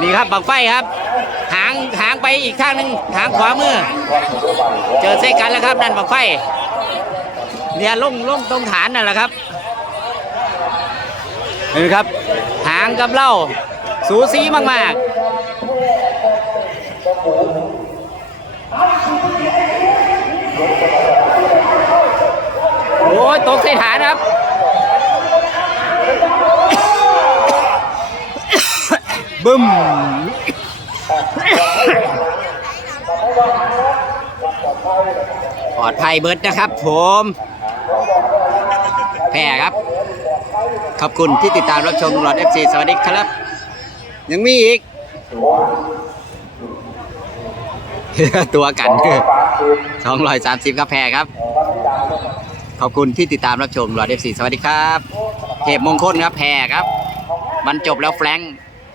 นี่ครับบังไฟครับ หางหางไปอีกข้างหนึ่งหางขวามือ เจอเซกันแล้วครับนั่นบังไฟเนี่ยล่งล่งตรงฐานนั่นแหละครับนี่ครับ หางกับเหล่า สูสีมากๆโอ้ยตกใส่ฐานครับ บึ้มปลอดภัยเบิร์ดนะครับ ผมแพ้ครับ ขอบคุณที่ติดตามรับชมหลอด FC สวัสดีครับ ยังมีอีก ตัวกันสองร้อยสามสิบครับแพ้ครับ ขอบคุณที่ติดตามรับชมหลอด FC สวัสดีครับเทพมงคลครับแพ้ครับ มันจบแล้วแฟรงค์